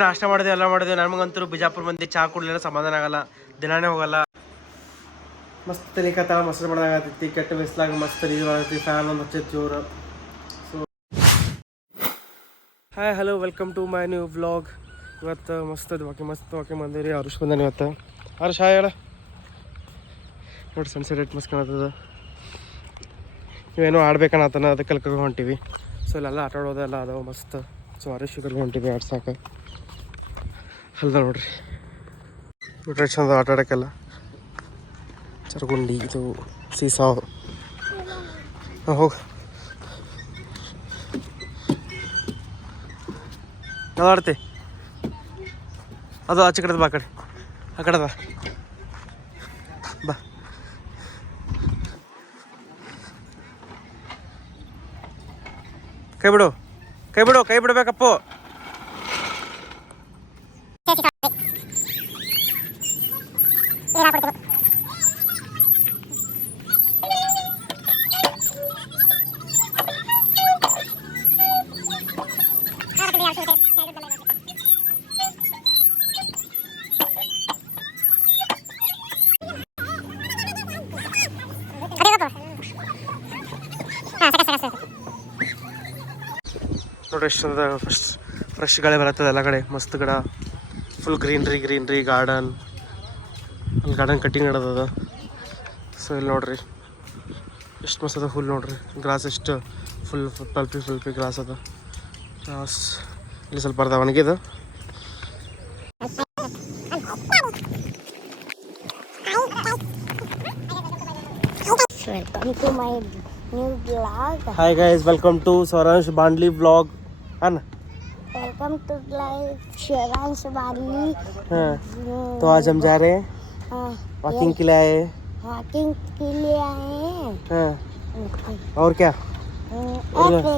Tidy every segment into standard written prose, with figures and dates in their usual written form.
ನಾಷ್ಟ ಮಾಡಿದೆ ಎಲ್ಲ ಮಾಡಿದೆ. ನಮಗಂತೂ ಬಿಜಾಪುರ ಮಂದಿ ಚಾ ಕುಡ್ಲಿಲ್ಲ ಸಮಾಧಾನ ಆಗಲ್ಲ, ದಿನಾನೇ ಹೋಗಲ್ಲ. ಮಸ್ತ್ ತಲಿಕತ್ತ ಮೊಸರು ಮಾಡೋದಾಗತ್ತೈತಿ, ಕೆಟ್ಟ ಬಿಸ್ಲಾಗ ಮಸ್ತ್ ಆಗೈತಿ, ಫ್ಯಾನ್ ಒಂದು ಹಚ್ಚೈತಿ ಜೋರು. So hi hello, welcome to my new vlog. ಇವತ್ತು ಮಸ್ತ್ ವಾಕಿಂಗ್ ಬಂದಿರಿ. ಆರುಷ್ ಬಂದಾನೆ ಇವತ್ತು. ಆರುಷ್ ಹಾಯ್ ಹೇಳ. ನೋಡಿ ಸನ್ಸೆಟ್ ಮಸ್ತ್ ಕಾಣತ್ತದ. ಇವೇನೋ ಆಡ್ಬೇಕನ್ನತ್ತಾನ, ಅದಕ್ಕೆ ಕಲ್ಕೊಂಡು ಹೊಂಟಿವಿ. ಸೊ ಇಲ್ಲೆಲ್ಲ ಆಟ ಆಡೋದೆಲ್ಲ ಅದಾವ ಮಸ್ತ್. ಸೊ ಆರುಷ್ ಕಲ್ಕೊಂಡು ಹೊಂಟಿವಿ ಆಡ್ಸಾಕ. ಅಲ್ದ ನೋಡ್ರಿ ಚಂದ ಆಟ ಆಡೋಕ್ಕೆಲ್ಲ. ಚರ್ಗುಂಡಿ, ಇದು ಸೀಸಾವ್. ಹೋಗಿ ಅದು ಆಡ್ತಿ, ಅದು ಆಚೆ ಕಡೆದ ಬಾ, ಕಡೆ ಆ ಕಡೆ ಬಾ. ಕೈ ಬಿಡು, ಕೈ ಬಿಡ್ಬೇಕಪ್ಪು. ನೋಡ್ರಿ ಎಷ್ಟು ಚಂದ ಫ್ರೆಶ್ ಗಾಳಿ ಬರ್ತದೆ ಎಲ್ಲ ಕಡೆ. ಮಸ್ತ್ ಗಿಡ, ಫುಲ್ ಗ್ರೀನ್ರಿ ಗಾರ್ಡನ್. ಅಲ್ಲಿ ಗಾರ್ಡನ್ ಕಟ್ಟಿಂಗ್ ನಡೋದದ. ಸೊ ಇಲ್ಲಿ ನೋಡ್ರಿ ಎಷ್ಟು ಮಸ್ತ್ ಅದ. ಫುಲ್ ನೋಡ್ರಿ ಗ್ರಾಸ್ ಎಷ್ಟು ಫುಲ್ ಪಲ್ಪಿ ಗ್ರಾಸ್ ಅದ. ಗ್ರಾಸ್ ಇಲ್ಲಿ ಸ್ವಲ್ಪ ಅರ್ಧ ಒಣಗಿದೆ. Welcome to my new vlog. Hi guys, welcome to Saransh Bandli vlog. Anna. Welcome to Saransh Bandli. तो आज हम जा रहे हैं वॉकिंग के लिए आए हैं. वॉकिंग के लिए आए हैं. और क्या?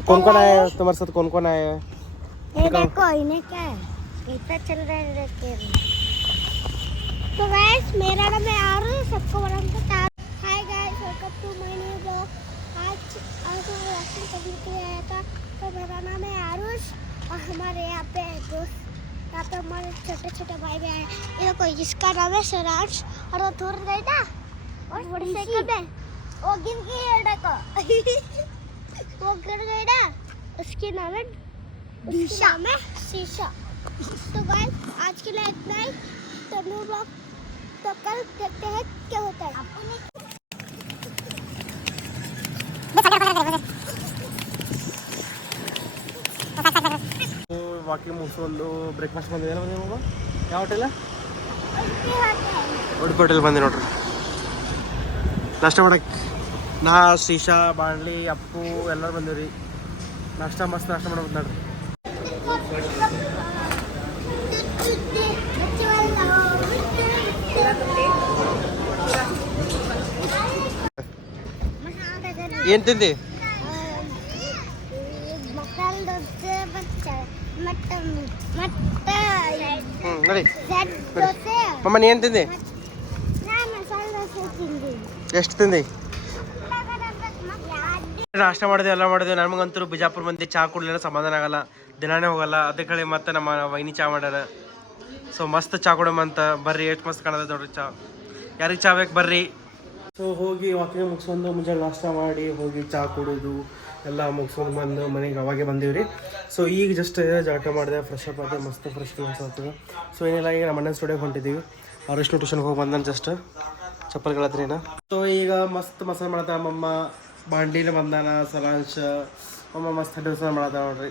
कौन आया है तुम्हारे साथ? कौन आया है? ये देखो इन्हें क्या है, कितना चल रहा है देखते. तो गाइस मेरा नाम है आरुष, सबको बड़ा hi guys, welcome to my new blog. आज मैं वॉकिंग करने के लिए आया था. तो मेरा नाम है आरुष और हमारे यहाँ पे दोस्त, यहाँ पे हमारे छोटे भाई भी आए. ये देखो इसका नाम है सरांश और वो दूर गई था और मोटरसाइकिल पे वो गिर गई देखो. वो गिर गई ना, उसकी नाम है शीशा. तो गाइस आज के लिए इतना ही. तो न्यू ब्लॉग तो कल देखते हैं क्या होता है. ವಾಕಿಂಗ್ ಮುಗಿಸ್ಕೊಂಡು ಬ್ರೇಕ್ಫಾಸ್ಟ್ ಬಂದಿದೆ. ಬಂದಿದೆ ಯಾವ ಹೋಟೆಲ್ಲ? ಉಡುಪಿ ಹೋಟೆಲ್ ಬಂದೆ ನೋಡ್ರಿ ನಾಷ್ಟ ಮಾಡಕ್ಕೆ. ನಾ ಶ್ರೀಶಾ ಬಾಣ್ಲಿ ಅಪ್ಪು ಎಲ್ಲರೂ ಬಂದಿವ್ರಿ. ನಾಷ್ಟ ಮಾಡ್ಬೋದು ನೋಡ್ರಿ. ಏನು ತಿಂದಿ? ನೋಡಿ ಮಮ್ಮ, ನೀ ಏನು ತಿಂದಿ? ಎಷ್ಟು ತಿಂದಿ? ನಾಷ್ಟ ಮಾಡಿದೆ ಎಲ್ಲ ಮಾಡಿದೆ. ನಮಗಂತೂ ಬಿಜಾಪುರ ಮಂದಿ ಚಾ ಕುಡ್ಲಿಲ್ಲ ಸಮಾಧಾನ ಆಗಲ್ಲ, ದಿನಾನೇ ಹೋಗಲ್ಲ. ಅದಕ್ಕೆ ಮತ್ತೆ ನಮ್ಮ ವೈನಿ ಚಾ ಮಾಡ್ಯಾರ. ಸೊ ಮಸ್ತ್ ಚಾ ಕೊಡಮಂತ ಬರ್ರಿ. ಎಷ್ಟು ಮಸ್ತ್ ಕಾಣದ ನೋಡ್ರಿ ಚಾ. ಯಾರಿಗೆ ಚಾ ಬೇಕು ಬರ್ರಿ. ಸೊ ಹೋಗಿ ವಾಕಿಂಗ್ ಮುಗಿಸ್ಕೊಂಡು ಮುಂಜಾನೆ ನಾಷ್ಟ ಮಾಡಿ ಹೋಗಿ ಚಾ ಕುಡಿದು ಎಲ್ಲ ಮುಗಿಸ್ಕೊಂಡು ಬಂದು ಮನೆಗೆ ಅವಾಗೆ ಬಂದೀವಿ. ಸೊ ಈಗ ಜಸ್ಟ್ ಜಳಕ ಮಾಡಿದೆ, ಫ್ರೆಶ್ ಅಪ್ ಆದ, ಮಸ್ತ್ ಫ್ರೆಶ್ ಆಗ್ತದೆ. ಸೊ ಏನಿಲ್ಲ, ಈಗ ನಮ್ಮ ಅಣ್ಣನ ಸ್ಟುಡಿಯೋಗೆ ಹೊಂಟಿದ್ದೀವಿ. ಅವ್ರೆಷ್ಟು ಟ್ಯೂಷನ್ಗೆ ಹೋಗಿ ಬಂದಾನೆ ಜಸ್ಟ್ ಚಪ್ಪಲ್ಗಳತ್ರಿನ. ಸೊ ಈಗ ಮಸ್ತ್ ಮಸಾಲೆ ಮಾಡ್ತಾರ ಮಮ್ಮ. ಬಾಂಡ್ಲಿನ ಬಂದಾನ ಸರಾಂಶ. ಮಮ್ಮ ಮಸ್ತ್ ದಿವಸ ಮಾಡತ್ತಾವ ನೋಡ್ರಿ.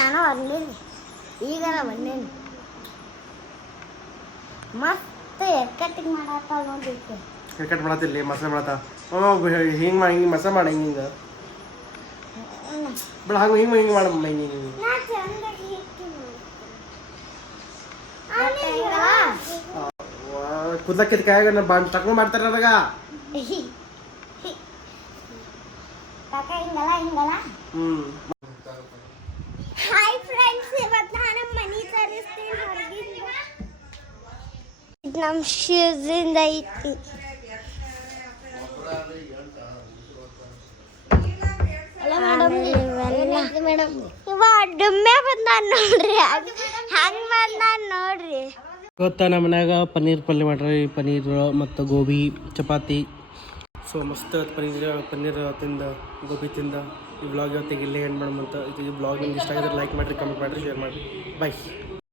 ನಾನು ಬಂದೀನಿ, ಈಗ ಬಂದೀನಿ. ಮಸ್ತ್ ಕಟ್ಟಿಂಗ್ ಮಾಡತ್ತ ನೋಡಿ. ಕಟ್ ಮಾಡತ್ತಿಲ್ಲ, ಮಸಾಲೆ ಮಾಡತ್ತ ಹಿಂಗೆ ಮಸಾಲೆ ಮಾಡಿ ಹಿಂಗೆ ಬೇಡ, ಹಿಂಗೆ ಮಾಡಮ್ಮ. ಹಿಂಗೆ ಕುದ್ಲಕ್ಕಿದ ಕಾಯಾಗ ಬಾಂಡ್ ತಗೊಂಡು ಮಾಡ್ತಾರೆ ಅದಾಗ. ಹಾಯ್ ಫ್ರೆಂಡ್ಸ್, ಇವತ್ತು ನಾನು ಮನೆ ತರಿಸ್ತೀನಿ ಹೊರಗಿಂದ. ಇದು ನಮ್ಮ ಶೂಸಿಂದ ಐತಿ. ಇವ ಡುಮ್ಮೆ ಬಂದಾನ ನೋಡ್ರಿ, ಹಂಗೆ ಬಂದಾನ ನೋಡ್ರಿ. ಇವತ್ತು ನಮ್ಮ ಮನ್ಯಾಗ ಪನ್ನೀರ್ ಪಲ್ಯ ಮಾಡ್ರಿ, ಪನ್ನೀರ್ ಮತ್ತು ಗೋಬಿ ಚಪಾತಿ. ಸೊ ಮಸ್ತ್ ಪನ್ನೀರ್ ತಿಂದ ಗೋಬಿ ತಿಂದ ಈ ವ್ಲಾಗ್ ಇವತ್ತಿಗೆ ಇಲ್ಲೇ ಎಂಡ್ ಮಾಡೋಣ ಅಂತ. ಈ ವ್ಲಾಗ್ ನಿಮ್ಗೆ ಇಷ್ಟ ಆಗಿದ್ರೆ ಲೈಕ್ ಮಾಡಿರಿ, ಕಮೆಂಟ್ ಮಾಡಿರಿ, ಶೇರ್ ಮಾಡಿರಿ. ಬಾಯ್.